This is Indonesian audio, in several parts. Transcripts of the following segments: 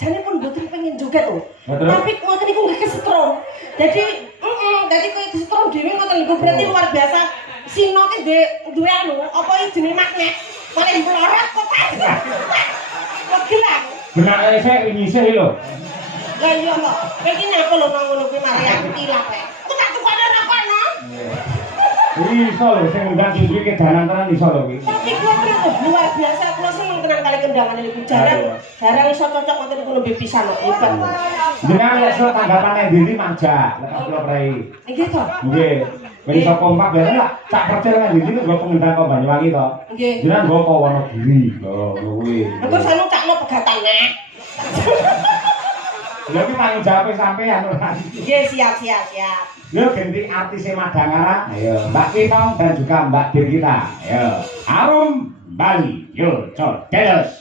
Jane pun mboten pengen joget to. Tapi ngoten niku nggih kesetrum. Dadi koyo kesetrum dhewe ngoten niku berarti luar biasa. Sino ki duwe anu apa jenenge magnet. Paling melorot kok. Kok gila. Benake sik nyisih lho. Lah iya kok. Iki napa lho nang ngono kuwi mari aku tilap ae. Aku tak tukane napa no? Iso lho sing ngundang iki kedanan tenan iso lho iki. Tapi kula luar biasa kula seneng tenan kali kendangan niku. Jarang iso cocok ngoten niku lebih pisan kok hebat. Jenengan lek sok tanggapane ndi manja lek kula prei. Nggih to? Nggih. Wis iso kompak biasa lah sak percil kan ndi niku pengendang kok Banyuwangi to. Nggih. Jenengan nggo kok Wonogiri. Lho kuwi. Engko sanu cakno pegatane. Lha iki tanggung jawab sampean ora. Nggih, siap. Yo ganti artis Madangara. Ayo, Mbak Kinong dan juga Mbak Dirgita. Ayo, Arum Bali. Yo, codelos.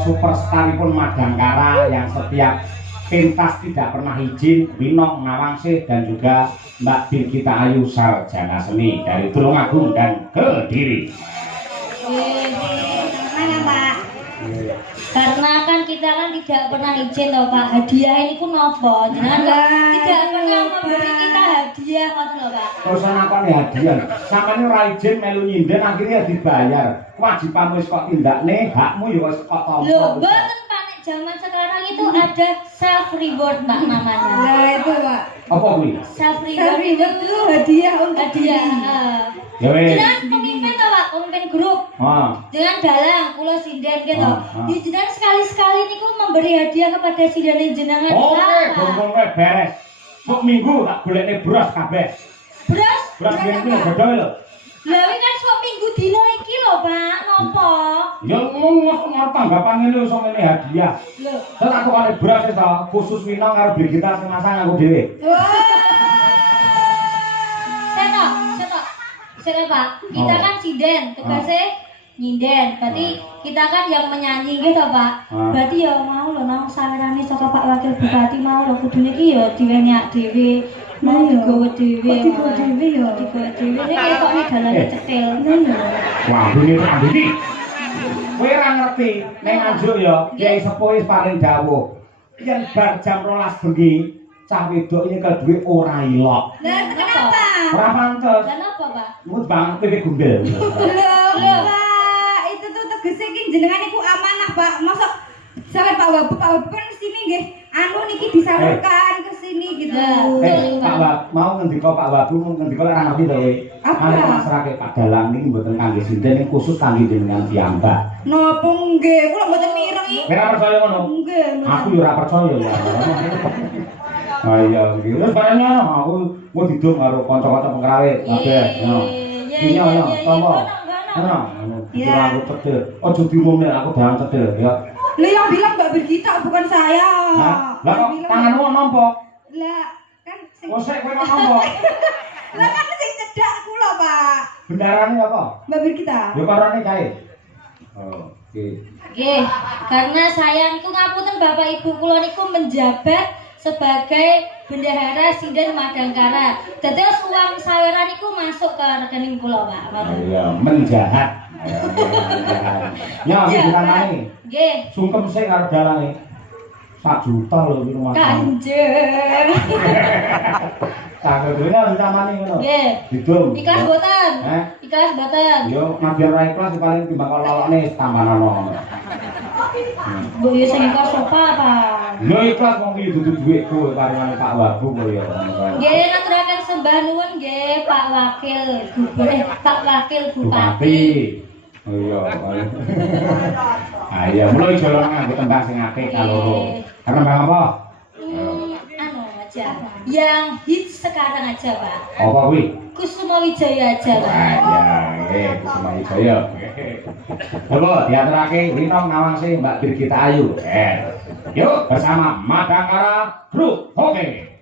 Superstaripun Madangkara yang setiap pentas tidak pernah izin, Winong Nawangsih dan juga Mbak Dirgita Ayu Sarjana Seni dari Tulungagung dan Kediri. Pak. Karena kan kita kan tidak pernah izin loh Pak. Hadiah ini pun nopo. Jangan tidak pernah memberi kita hadiah mas loh Pak. Urusan apa nih hadiah? Sampai ora izin melu nyinden akhirnya dibayar. Kewajibanmu wis kok tindakne, hakmu ya wis kok tampa. Loh, mboten Pak, nek zaman sekarang itu ada self reward Mbak namanya. Nah itu Pak. Apa kuwi? Self reward itu hadiah untuk hadiah. Ya wis. Jenengan pemimpin to Pak, pemimpin grup. Dengan dalang kula sinden gitu. Jenengan sekali-sekali niku memberi hadiah kepada sinden jenengan. Oke, gong beres. Sok minggu tak golekne beras kabeh. Beras? Beras iki gedhe lho. Lah iki kan sok minggu dino iki lho, Pak. Napa? Ya ngomong ngarep tanggapan ngene iso ngene hadiah. Lho, Saya tak tukane beras to, khusus Winong karo Dirgita sing masang aku dhewe. Setok. Setok, Pak. Kita kan sinden, tugasnya nyinden. Berarti kita kan yang menyanyi gitu, Pak. Berarti ya mau lho nang sawerane saka Pak Wakil Bupati mau lho kudune iki ya diwenyak dhewe. Mau digowo dhewe. Kok digowo dhewe ya? Digowo dhewe. Nek kok dalane cetil. Wah, ini iki. Kowe ora ngerti, ning Nganjuk ya, Kiai Sepuh wis paling dawuh. Yen bar jam 12 bengi, cah wedok nyekel dhuwit ora ilok. Lah kenapa? Ora pantes. Lah napa, Pak? Mut bang pipi gumbel. Lho Pak, itu tuh tegese iki jenengan iku amanah Pak. Mosok sampe Pak Wabub kan sini nggih anu niki disalurkan ke sini gitu. Pak Wab, mau ngendika Pak Wabu ngendika ora ngerti to kowe. Ana masrake Pak Dalang niki mboten kangge sinden khusus kangge jenengan piyambak. Napa nggih, kula mboten mireng iki. Ora percaya ngono? Nggih. Aku yo ora percaya ya. Ah iya iki. Wis bareng aku mau didung karo kanca-kanca pengrawit kabeh. Iya, tombo. Ana, aku cedel. Aja diumumne aku dalang cedel ya. Lah yang bilang Mbak Birgita bukan saya. Lah kok tanganmu nampa? Lah kan sing Kosek kowe nampa. Lah kan sing cedak kula, Pak. Bendarane apa? Mbak Birgita. Yo karone kae. Oh, oke. Nggih, karena saya niku ngapunten Bapak Ibu kula niku menjabat sebagai bendahara Sinden Madangkara. Terus uang saweran itu masuk ke rekening kula, Pak. Iya, menjahat. Ya, iki ditanani. Nggih. Sungkem sik karo dalane. 1 juta lho iki rumah. Kanjeng. Tak dunya ditamani ngono. Nggih. Didum. Ikhlas mboten? Ikhlas mboten? Yo nabi ora ikhlas paling timbang karo lolokne tambanano. Bu yo sing ikhlas apa, Pak? Lho ikhlas wong iki dudu dhuwitku paringane Pak Wabu kok ya. Nggih, ngaturaken sembah nuwun nggih Pak Wakil Gubernur, Pak Wakil Bupati. Oh iya. Ah iya, mulai jalan nganggo tembang sing akeh kaloro. Karena tembang apa? Anu aja. Yang hits sekarang aja, Pak. Apa kuwi? Kusuma Wijaya aja, Pak. Ya, Kusuma Wijaya. Coba diaturake Winong ngawasi Mbak Birgita Ayu. Yuk bersama Madangkara Group. Oke.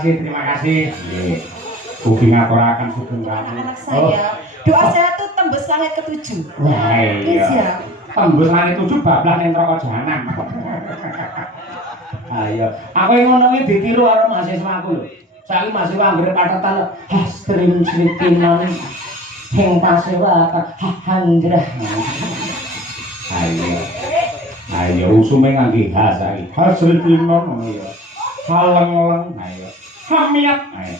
terima kasih. Ugi ngaturaken sugeng kami. Anak saya. Doa saya tuh tembus langit ke-7. Wah, iya. Tembus langit 7 bablas ning neraka jahanam. Ayo, aku yang ngono iki ditiru karo mahasiswaku lho. Saiki mahasiswa anggere patetan hastrim srikinan sing pasewa handrah. Ayo. Ayo usume ngangge ha saiki. Hasrikinan ngono ya. Haleng-leng. Ayo. Hamiat. Ayo.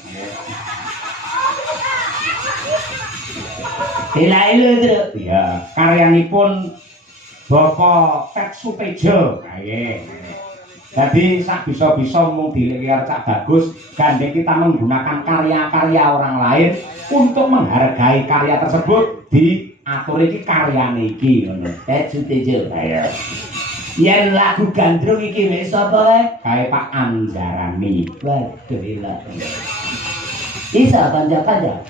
Ilaile ya, karyanipun Bapak Tet Sutejo. Ayo. Jadi sak bisa-bisa mung dilihat Cak Bagus, gandeng kita menggunakan karya-karya orang lain untuk menghargai karya tersebut diatur iki karyane iki ngono. Tet Sutejo. Ayo. Yen lagu gandrung iki wis sapa wae? Kae Pak Anjarani. Waduh lha. Isa panjang-panjang.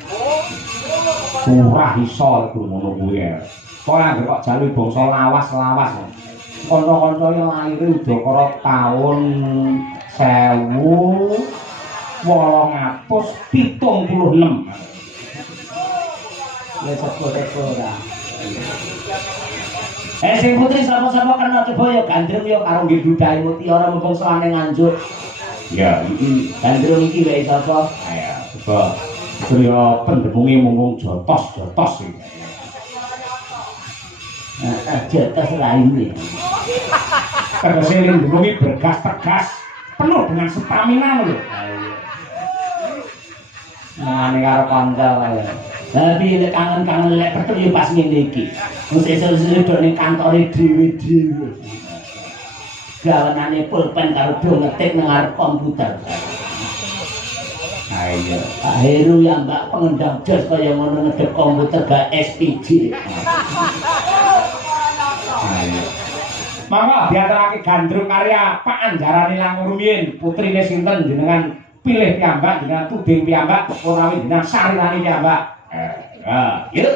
Ora iso ngono kuwi. Kok anggere kok jalu bangsa lawas-lawas. Kanca-kanca yang lahir udakara taun 1876. Ya sapa-sapa ora. Sing putri sapa-sapa kena coba ya gandrung ya karo nggih budhae mutiara mumpung selane nganjuk. Ya, gandrung iki lek sapa? Ayo, coba. Surya pendemunge mung jotos-jotos iki. Jotos lainnya. Tegese lindungi bergas tegas penuh dengan stamina lho. Nah, nek karo kanca wae. Tapi lek kangen-kangen lek petuk yo pas ngene iki. Wis sesuk ning kantore dhewe-dhewe. Gawenane pulpen karo do ngetik nang arep komputer. Ayo, Pak Heru yang mbak pengendang jas kaya ngono ngedek komputer gak SPG. Ayo. Mangga diaturake gandrung karya Pak Anjarani Langur rumiyin, putrine sinten jenengan pilih piyambak jenengan tuding piyambak utawi jenengan sarirani piyambak. Yuk.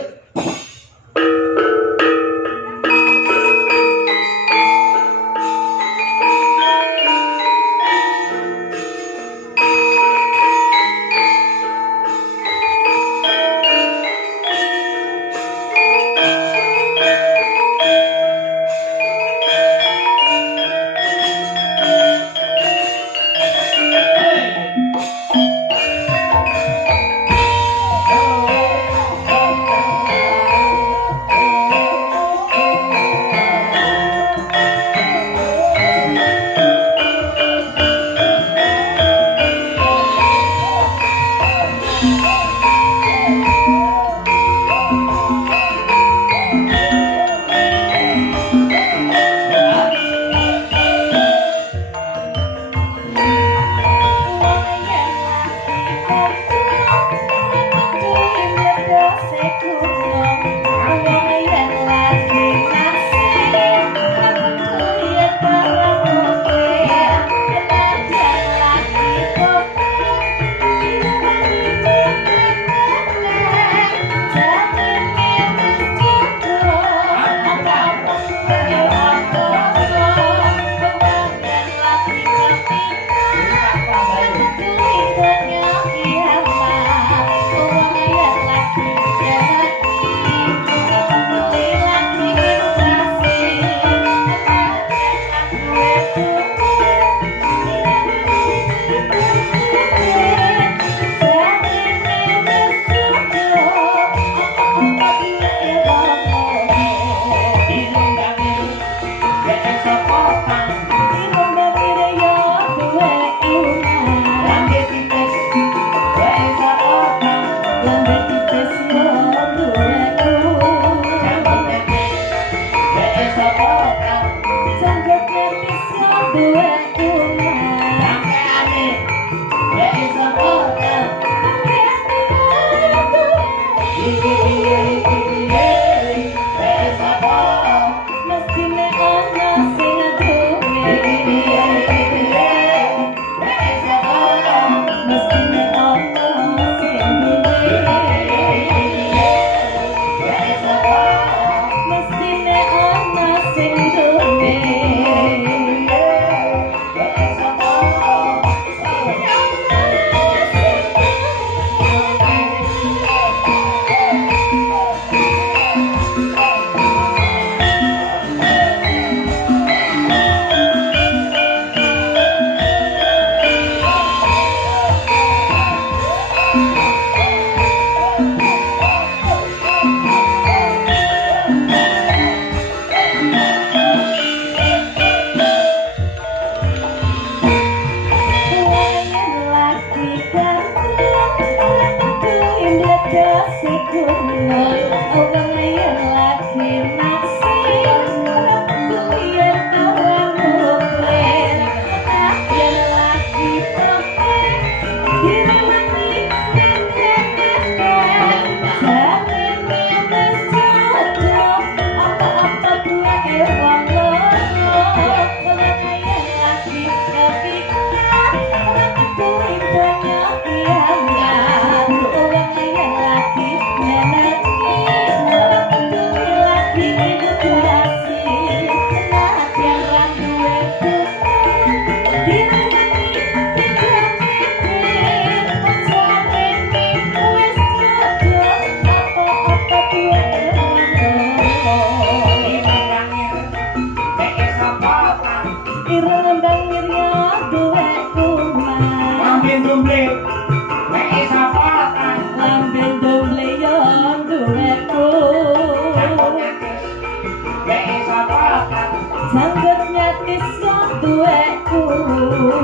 sanggup nyatis yang duweku.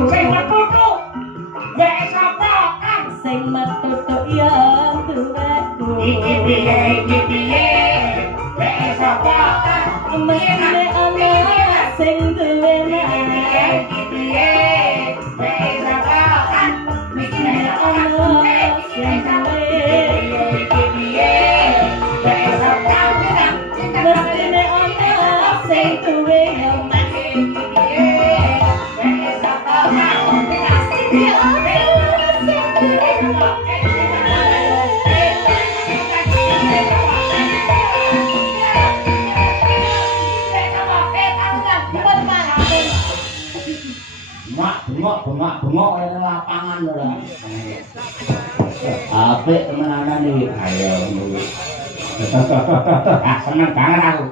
Sing metu wek sapa kan? Sing metu yang duweku. Iki piye wek sapa kan? Mesine ana sing duwe nek. Iki piye wek sapa kan? Mesine ana sing duwe. Iki piye wek sapa kan? Mesine ana sing duwe nek. Bengok kaya nang lapangan ora. Apik temenanan iki. Ayo ngono. Seneng banget aku.